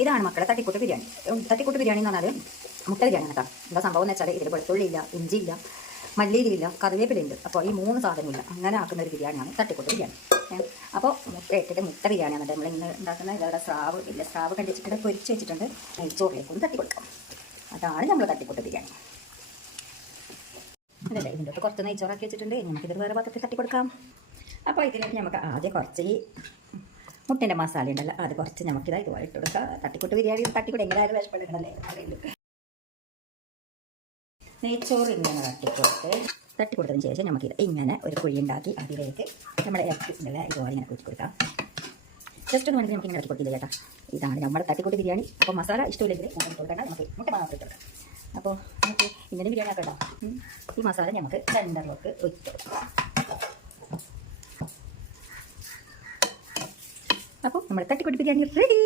ഇതാണ് മക്കളെ തട്ടിക്കൂട്ട് ബിരിയാണി. തട്ടിക്കൂട്ട് ബിരിയാണി എന്ന് പറഞ്ഞാൽ മുട്ട ബിരിയാണി കേട്ടോ. എന്താ സംഭവം എന്ന് വെച്ചാൽ ഇതിൽ വെളുത്തുള്ളിയില്ല, ഇഞ്ചിയില്ല, മല്ലിയിലില്ല, കറിവേപ്പിലുണ്ട്. അപ്പോൾ ഈ 3 സാധനമില്ല. അങ്ങനെ ആക്കുന്ന ഒരു ബിരിയാണിയാണ് തട്ടിക്കൂട്ട് ബിരിയാണി. അപ്പോൾ മുട്ട ഇട്ടിട്ട് മുട്ട ബിരിയാണിയാണ് നമ്മൾ ഇന്ന് ഉണ്ടാക്കുന്ന. ഇതവിടെ സ്രാവ് ഇല്ല, സ്രാവ് കണ്ടിച്ചിട്ട് പൊരിച്ച് വെച്ചിട്ടുണ്ട്. നെയ്ച്ചോറിലേക്ക് ഒന്ന് തട്ടിക്കൊടുക്കാം. അതാണ് നമ്മൾ തട്ടിക്കൂട്ട് ബിരിയാണി. അതല്ലേ, ഇതിൻ്റെ അകത്ത് കുറച്ച് നെയ്ച്ചോറാക്കി വെച്ചിട്ടുണ്ട്. നമുക്കിത് വേറെ പാത്രത്തിൽ തട്ടിക്കൊടുക്കാം. അപ്പോൾ ഇതിലേക്ക് നമുക്ക് ആദ്യം കുറച്ച് ഈ മുട്ടേൻ്റെ മസാല ഉണ്ടല്ലോ, അത് കുറച്ച് നമുക്കിതാ ഇതുപോലെ ഇട്ട് കൊടുക്കാം. തട്ടിക്കൂട്ട് ബിരിയാണി തട്ടിക്കൂട്ട് എങ്ങനെയായാലും വിഷപ്പെടുക്കണല്ലേ. നെയ്ച്ചോറ് ഇങ്ങനെ തട്ടിക്കൊടുത്തതിന് ശേഷം നമുക്കിത് ഇങ്ങനെ ഒരു കുഴി ഉണ്ടാക്കി അതിലേക്ക് നമ്മുടെ ഇറച്ചിട്ടുണ്ടല്ലോ ഇതുപോലെ ഇങ്ങനെ കുറ്റി കൊടുക്കാം. ജസ്റ്റ് ഒന്ന് വേണമെങ്കിൽ നമുക്ക് ഇങ്ങനെ ഇറക്കി കൊടുക്കില്ല ചേട്ടാ. ഇതാണ് നമ്മുടെ തട്ടിക്കൂട്ട് ബിരിയാണി. അപ്പോൾ മസാല ഇഷ്ടമില്ലെങ്കിൽ നമുക്ക് കൊടുക്കേണ്ട, നമുക്ക് മുട്ട മാത്രം ഇട്ട് കൊടുക്കാം. അപ്പോൾ നമുക്ക് ഇങ്ങനെ ബിരിയാണി ആക്കട്ടോ. ഈ മസാല നമുക്ക് സെൻറ്ററിലേക്ക് ഒഴിച്ച് കൊടുക്കാം. അപ്പോൾ നമ്മുടെ തട്ടിക്കൂട്ട് ബിരിയാണി റെഡി.